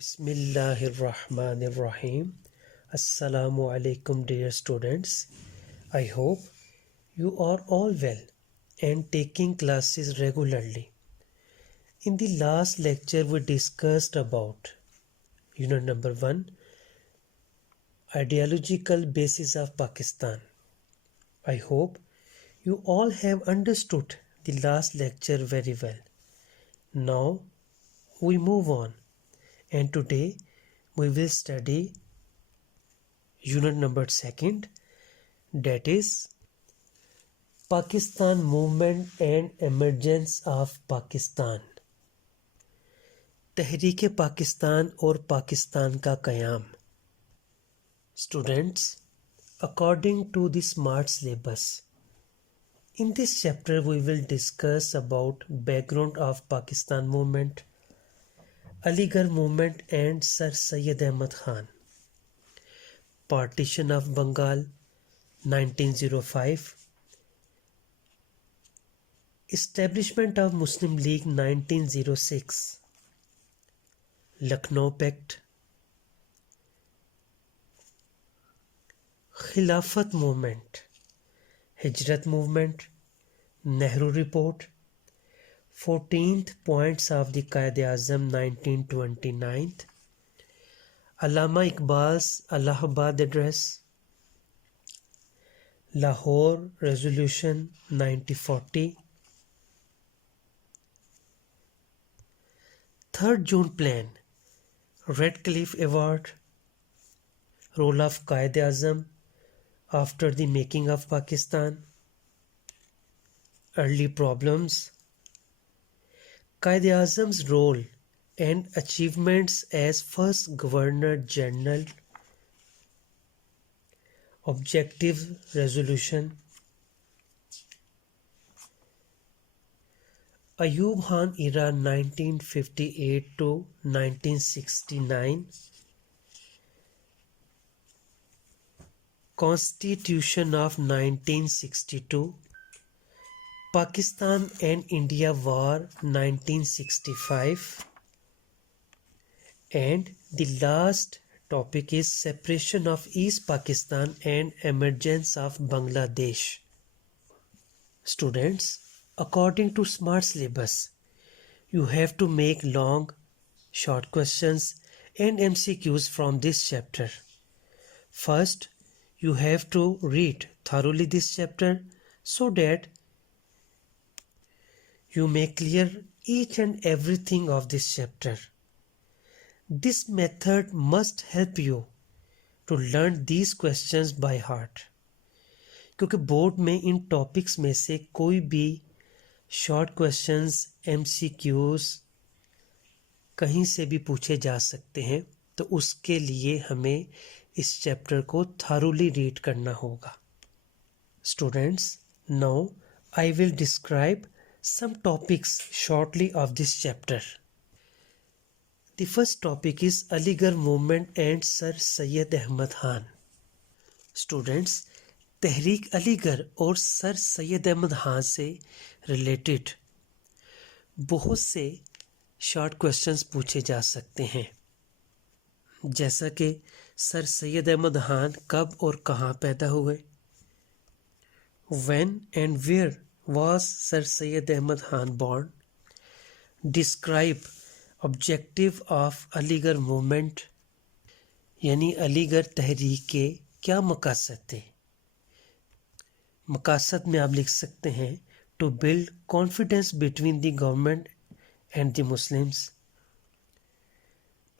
بسم اللہ الرحمن الرحیم. السلام علیکم dear students. I hope you are all well and taking classes regularly. In the last lecture we discussed about unit number 1, ideological basis of Pakistan. I hope you all have understood the last lecture very well. Now we move on. And today we will study unit number 2, that is Pakistan movement and emergence of Pakistan. تحریک پاکستان اور پاکستان کا قیام. Students, according to the smart syllabus, in this chapter we will discuss about background of Pakistan movement, Ali Garh movement and Sir Syed Ahmad Khan, partition of Bengal 1905, establishment of Muslim League 1906, Lucknow Pact, Khilafat movement, Hijrat movement, Nehru report, 14th points of the Quaid-e-Azam 1929, Allama Iqbal's Allahabad address, Lahore resolution 1940, 3rd June plan, Radcliffe award, role of Quaid-e-Azam after the making of Pakistan, early problems, Quaid-e-Azam's role and achievements as first Governor General, objective resolution, Ayub Khan era 1958 to 1969, Constitution of 1962, Pakistan and India War 1965, and the last topic is separation of East Pakistan and emergence of Bangladesh. Students, according to smart syllabus, you have to make long, short questions and MCQs from this chapter. First, you have to read thoroughly this chapter so that you may clear each and everything of this chapter. This method must help you to learn these questions by heart. کیونکہ board میں ان topics میں سے کوئی بھی short questions MCQs کہیں سے بھی پوچھے جا سکتے ہیں، تو اس کے لیے ہمیں اس چیپٹر کو تھارولی ریڈ کرنا ہوگا. Students, now I will describe some topics shortly of this chapter. The first topic is Ali Garh movement and Sir Syed Ahmad Khan. Students, تحریک علی گڑھ اور سر سید احمد خان سے ریلیٹڈ بہت سے شارٹ کویشچنز پوچھے جا سکتے ہیں، جیسا کہ سر سید احمد خان کب اور کہاں پیدا ہوئے، when and where was Sir Syed Ahmad Khan born, describe objective of علی گڑھ movement، یعنی علی گڑھ تحریک کے کیا مقاصد تھے. مقاصد میں آپ لکھ سکتے ہیں to build confidence between the government and the Muslims,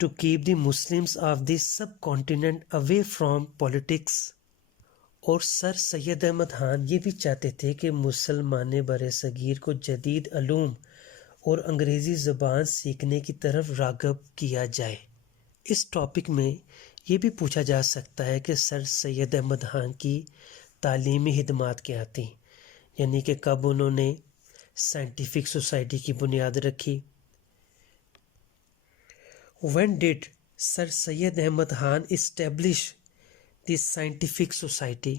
to keep the Muslims of the subcontinent away from politics. اور سر سید احمد خان یہ بھی چاہتے تھے کہ مسلمان بر صغیر کو جدید علوم اور انگریزی زبان سیکھنے کی طرف راغب کیا جائے. اس ٹاپک میں یہ بھی پوچھا جا سکتا ہے کہ سر سید احمد خان کی تعلیمی خدمات کیا تھیں، یعنی کہ کب انہوں نے سائنٹیفک سوسائٹی کی بنیاد رکھی. When did Sir Syed Ahmad Khan establish the scientific society?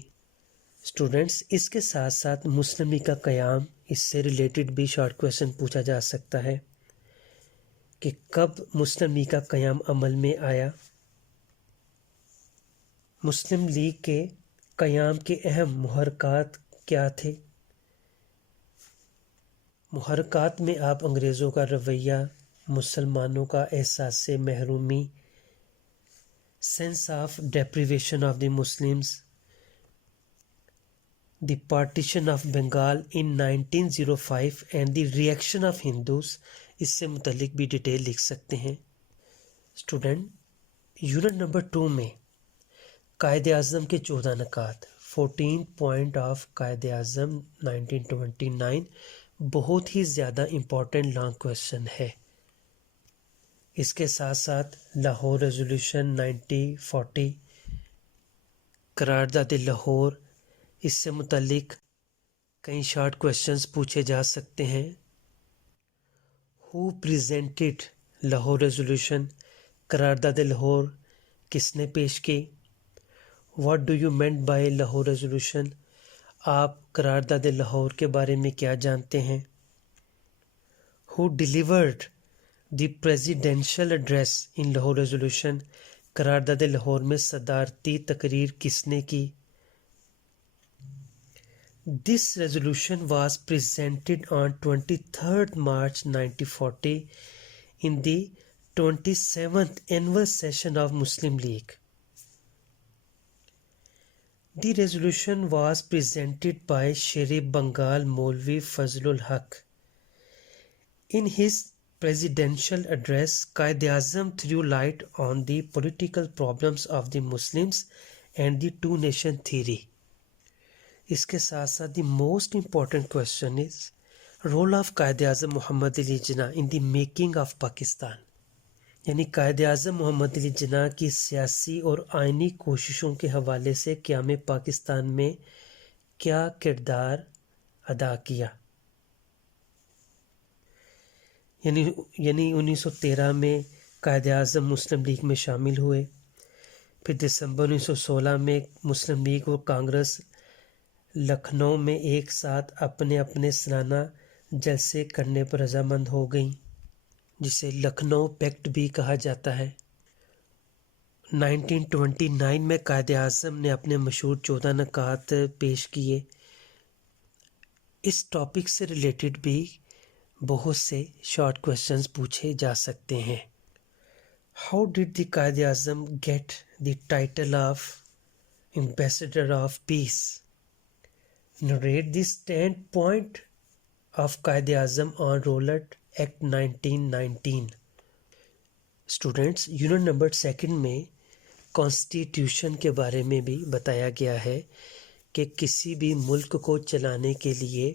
Students, اس کے ساتھ ساتھ مسلم لیگ کا قیام، اس سے ریلیٹڈ بھی شارٹ کویشچن پوچھا جا سکتا ہے کہ کب مسلم لیگ کا قیام عمل میں آیا؟ مسلم لیگ کے قیام کے اہم محرکات کیا تھے؟ محرکات میں آپ انگریزوں کا رویہ، مسلمانوں کا احساس محرومی، sense of deprivation of the Muslims, the partition of Bengal in 1905 and the reaction of Hindus، اس سے متعلق بھی ڈیٹیل لکھ سکتے ہیں۔ اسٹوڈنٹ، یونٹ نمبر 2 میں قائد اعظم کے 14 نکات، 14 پوائنٹ آف قائد اعظم 1929، بہت ہی زیادہ امپورٹنٹ لانگ کویشچن ہے۔ اس کے ساتھ ساتھ لاہور ریزولوشن 1940، قرارداد لاہور، اس سے متعلق کئی شارٹ کویشچنز پوچھے جا سکتے ہیں۔ ہو پریزنٹڈ لاہور ریزولوشن، قرارداد لاہور کس نے پیش کی؟ What do you meant by Lahore resolution, آپ قرارداد لاہور کے بارے میں کیا جانتے ہیں؟ ہو delivered the presidential address in Lahore resolution, قرارداد لاہور میں صدارتی تقریر کس نے کی؟ This resolution was presented on 23 March 1940 in the 27th annual session of Muslim League. The resolution was presented by Sher Bengal Maulvi Fazlul Haq. In his presidential address, Quaid-e-Azam threw light on the political problems of the Muslims and the two-nation theory. اس کے ساتھ ساتھ the most important question is role of Quaid Azam Muhammad Ali Jinnah in the making of Pakistan, یعنی قائد اعظم محمد علی جناح کی سیاسی اور آئینی کوششوں کے حوالے سے قیام پاکستان میں کیا کردار ادا کیا۔ یعنی 1913 میں قائد اعظم مسلم لیگ میں شامل ہوئے، پھر دسمبر 1916 میں مسلم لیگ اور کانگریس لکھنؤ میں ایک ساتھ اپنے اپنے سالانہ جلسے کرنے پر رضامند ہو گئیں، جسے لکھنؤ پیکٹ بھی کہا جاتا ہے۔ 1929 میں قائد اعظم نے اپنے مشہور 14 نکات پیش کیے۔ اس ٹاپک سے ریلیٹڈ بھی بہت سے شارٹ کویشچنز پوچھے جا سکتے ہیں۔ How did the Quaid Azam get the title of ambassador of peace? Narrate the standpoint of Quaid Azam on Rowlatt Act 1919۔ Students, unit number 2 میں کانسٹیٹیوشن کے بارے میں بھی بتایا گیا ہے کہ کسی بھی ملک کو چلانے کے لیے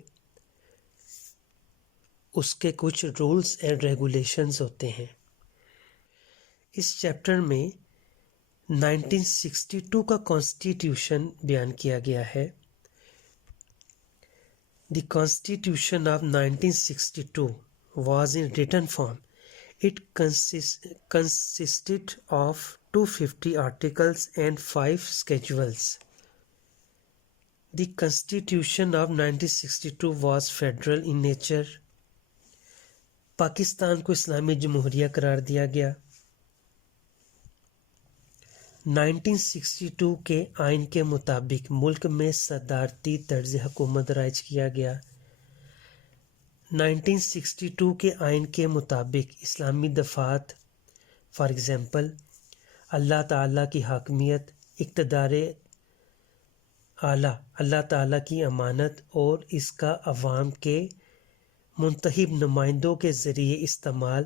اس کے کچھ رولز اینڈ ریگولیشنز ہوتے ہیں۔ اس چیپٹر میں 1962 کا کانسٹیٹیوشن بیان کیا گیا ہے۔ The Constitution of 1962 was in written form. It consisted of 250 articles and 5 schedules. The Constitution of 1962 was federal in nature. Pakistan کو اسلامی جمہوریہ قرار دیا گیا۔ 1962 کے آئین کے مطابق ملک میں صدارتی طرز حکومت رائج کیا گیا۔ 1962 کے آئین کے مطابق اسلامی دفعات، فار ایگزامپل اللہ تعالیٰ کی حاکمیت، اقتدار اعلیٰ، اللہ تعالیٰ کی امانت اور اس کا عوام کے منتخب نمائندوں کے ذریعے استعمال،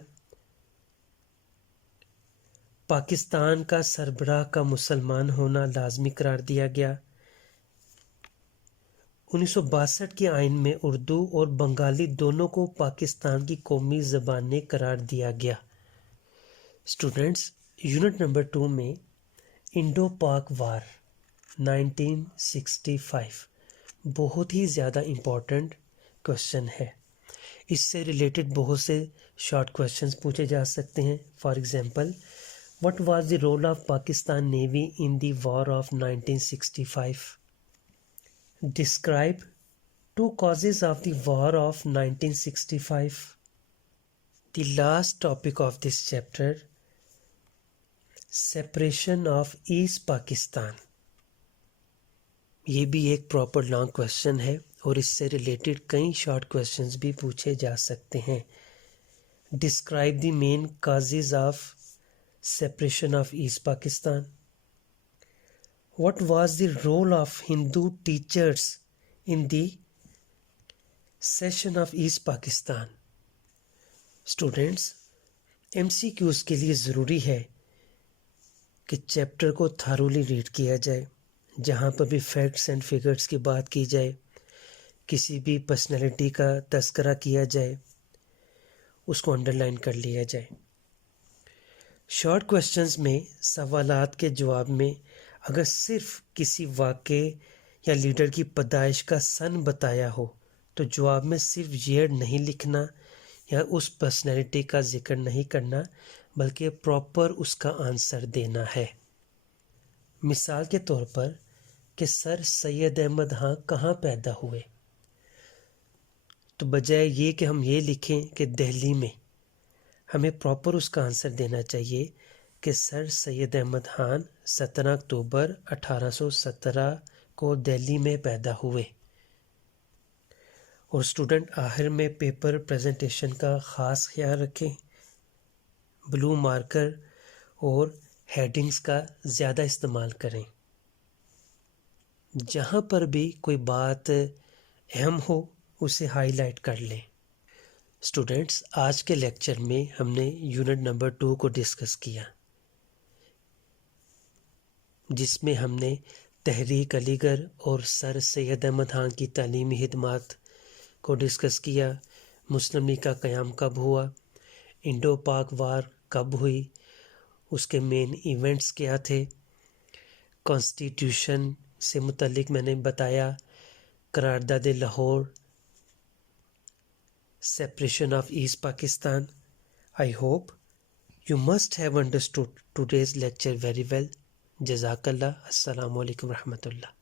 پاکستان کا سربراہ کا مسلمان ہونا لازمی قرار دیا گیا۔ 1962 کے آئین میں اردو اور بنگالی دونوں کو پاکستان کی قومی زبانیں قرار دیا گیا۔ اسٹوڈینٹس، یونٹ نمبر 2 میں انڈو پاک وار 1965 بہت ہی زیادہ امپورٹنٹ کویشچن ہے۔ اس سے ریلیٹڈ بہت سے شارٹ کویشچنز پوچھے جا سکتے ہیں۔ For example, what was the role of Pakistan Navy in the War of 1965? Describe 2 causes of the War of 1965. The last topic of this chapter, separation of East Pakistan. یہ بھی ایک proper long question ہے اور اس سے related کئی short questions بھی پوچھے جا سکتے ہیں. Describe the main causes of separation of East Pakistan. What was the role of Hindu teachers in the cession of East Pakistan? Students, MCQs کے لیے ضروری ہے کہ چیپٹر کو تھارولی ریڈ کیا جائے. جہاں پر بھی فیکٹس اینڈ فگرس کی بات کی جائے، کسی بھی پرسنالٹی کا تذکرہ کیا جائے، اس کو انڈر لائن کر لیا جائے. شارٹ کویشچنز میں سوالات کے جواب میں اگر صرف کسی واقعے یا لیڈر کی پیدائش کا سن بتایا ہو تو جواب میں صرف ایئر نہیں لکھنا یا اس پرسنالٹی کا ذکر نہیں کرنا، بلکہ پراپر اس کا آنسر دینا ہے. مثال کے طور پر کہ سر سید احمد خان کہاں پیدا ہوئے، تو بجائے یہ کہ ہم یہ لکھیں کہ دہلی میں، ہمیں پراپر اس کا آنسر دینا چاہیے کہ سر سید احمد خان 17 اکتوبر 1817 کو دہلی میں پیدا ہوئے. اور اسٹوڈنٹ آخر میں پیپر پریزنٹیشن کا خاص خیال رکھیں، بلو مارکر اور ہیڈنگز کا زیادہ استعمال کریں. جہاں پر بھی کوئی بات اہم ہو اسے ہائی لائٹ کر لیں. اسٹوڈنٹس، آج کے لیکچر میں ہم نے یونٹ نمبر 2 کو ڈسکس کیا، جس میں ہم نے تحریک علی گڑھ اور سر سید احمد خان کی تعلیمی خدمات کو ڈسکس کیا. مسلم لیگ کا قیام کب ہوا، انڈو پاک وار کب ہوئی، اس کے مین ایونٹس کیا تھے، کانسٹیٹیوشن سے متعلق میں نے بتایا، قرارداد Lahore, separation of East Pakistan. I hope you must have understood today's lecture very well. Jazakallah. Assalamu alaikum rahmatullah.